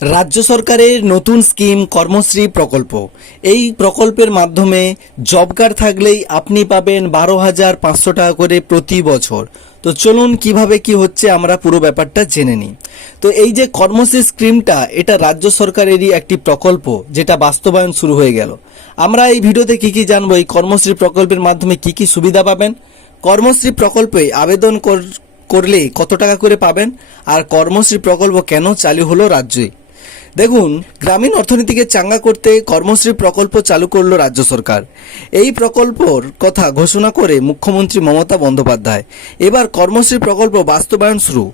রাজ্য সরকারের নতুন স্কিম কর্মশ্রী প্রকল্প। এই প্রকল্পের মাধ্যমে জব কার্ড থাকলেই আপনি পাবেন 12,500 টাকা করে প্রতি বছর। তো চলুন কিভাবে কি হচ্ছে আমরা পুরো ব্যাপারটা জেনে নিই। তো এই যে কর্মশ্রী স্কিমটা, এটা রাজ্য সরকারেরই একটি প্রকল্প যেটা বাস্তবায়ন শুরু হয়ে গেল। আমরা এই ভিডিওতে কি কি জানবো, এই কর্মশ্রী প্রকল্পের মাধ্যমে কি কি সুবিধা পাবেন, কর্মশ্রী প্রকল্পে আবেদন করলে কত টাকা করে পাবেন, আর কর্মশ্রী প্রকল্প কেন চালু হলো রাজ্যে। দেখুন, গ্রামীণ অর্থনীতিকে চাঙ্গা করতে কর্মশ্রী প্রকল্প চালু করলো রাজ্য সরকার। এই প্রকল্পর কথা ঘোষণা করে মুখ্যমন্ত্রী মমতা বন্দ্যোপাধ্যায়। এবার কর্মশ্রী প্রকল্প বাস্তবায়ন শুরু।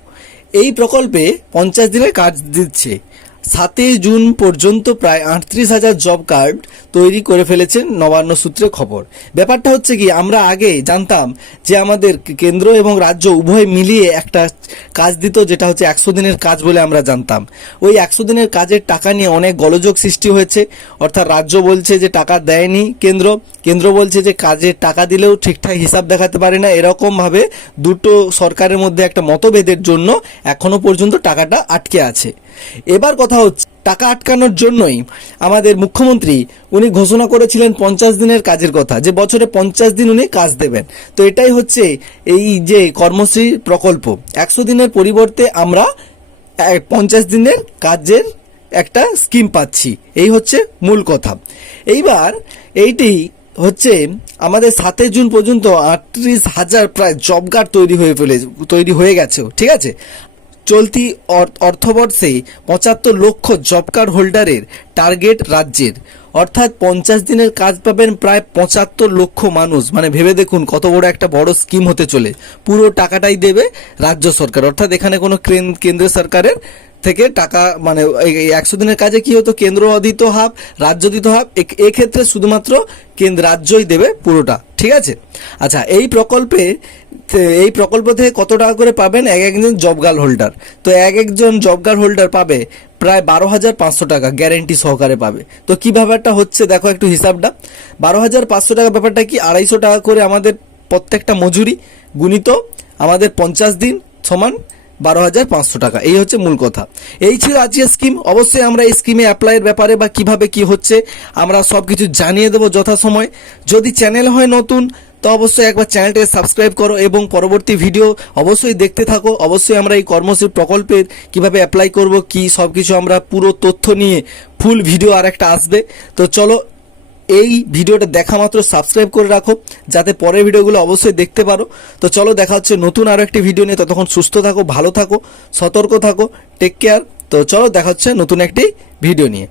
এই প্রকল্পে 50 দিনের কাজ দিচ্ছে। 7 জুন পর্যন্ত প্রায় 38,000 জব কার্ড তৈরি করে ফেলেছেন নবান্ন সূত্রে খবর। ব্যাপারটা হচ্ছে কি, আমরা আগে জানতাম যে আমাদের কেন্দ্র এবং রাজ্য উভয় মিলিয়ে একটা কাজ দিত, যেটা হচ্ছে 100 দিনের কাজ বলে আমরা জানতাম। ওই 100 দিনের কাজের টাকা নিয়ে অনেক গোলযোগ সৃষ্টি হয়েছে। অর্থাৎ রাজ্য বলছে যে টাকা দেয়নি কেন্দ্র, কেন্দ্র বলছে যে কাজের টাকা দিলেও ঠিকঠাক হিসাব দেখাতে পারে না। এরকমভাবে দুটো সরকারের মধ্যে একটা মতভেদের জন্য এখনো পর্যন্ত টাকাটা আটকে আছে। এবার কথা হচ্ছে, টাকা আটকানোর জন্যই আমাদের মুখ্যমন্ত্রী উনি ঘোষণা করেছিলেন 50 দিনের কাজের কথা, যে বছরে 50 দিন উনি কাজ দেবেন। তো এটাই হচ্ছে এই যে কর্মশ্রী প্রকল্প। 100 দিনের পরিবর্তে আমরা 50 দিনের কাজের একটা স্কিম পাচ্ছি, এই হচ্ছে মূল কথা। এইবার এইটি হচ্ছে আমাদের 7 জুন পর্যন্ত 38,000 প্রায় জব কার্ড তৈরি হয়ে গেছে, ঠিক আছে। চলতি অর্থবর্ষে 75 লক্ষ জব কার্ড হোল্ডারের টার্গেট রাজ্যের। অর্থাৎ 50 দিনের কাজ পাবেন প্রায় 75 লক্ষ মানুষ। মানে ভেবে দেখুন কত একটা বড় স্কিম হতে চলে। পুরো টাকাটাই দেবে রাজ্য সরকার, অর্থাৎ এখানে কোনো কেন্দ্র সরকারের থেকে টাকা, মানে এই 100 দিনের কাজে কি হতো, কেন্দ্র দিত হাফ, রাজ্য দিত হাফ। এক্ষেত্রে শুধুমাত্র রাজ্যই দেবে পুরোটা, ঠিক আছে। আচ্ছা, এই প্রকল্প থেকে কত টাকা করে পাবেন একজন জব কার্ড হোল্ডার? তো একজন জব কার্ড হোল্ডার পাবে প্রায় 12,500 টাকা গ্যারেন্টি সহকারে পাবে। তো কি ব্যাপারটা হচ্ছে দেখো একটু হিসাবটা। 12,500 টাকা ব্যাপারটা কি, 250 টাকা করে আমাদের প্রত্যেকটা মজুরি গুণিত আমাদের 50 দিন সমান 12,500 টাকা। এই হচ্ছে মূল কথা। এই ছিল আজকের স্কিম। অবশ্যই আমরা এই স্কিমে অ্যাপ্লাইয়ের ব্যাপারে বা কিভাবে কি হচ্ছে আমরা সব কিছু জানিয়ে দেবো যথাসময়। যদি চ্যানেল হয় নতুন, তো অবশ্যই একবার চ্যানেলটাকে সাবস্ক্রাইব করো এবং পরবর্তী ভিডিও অবশ্যই দেখতে থাকো। অবশ্যই আমরা এই কর্মশ্রী প্রকল্পের কিভাবে অ্যাপ্লাই করব কি সব কিছু আমরা পুরো তথ্য নিয়ে ফুল ভিডিও আর একটা আসবে। তো চলো, এই ভিডিওটা দেখা মাত্র সাবস্ক্রাইব করে রাখো যাতে পরের ভিডিওগুলো অবশ্যই দেখতে পারো। তো চলো, দেখা হচ্ছে নতুন আরো একটি ভিডিও নিয়ে। ততক্ষণ সুস্থ থাকো, ভালো থাকো, সতর্ক থাকো, টেক কেয়ার। তো চলো, দেখা হচ্ছে নতুন একটি ভিডিও নিয়ে।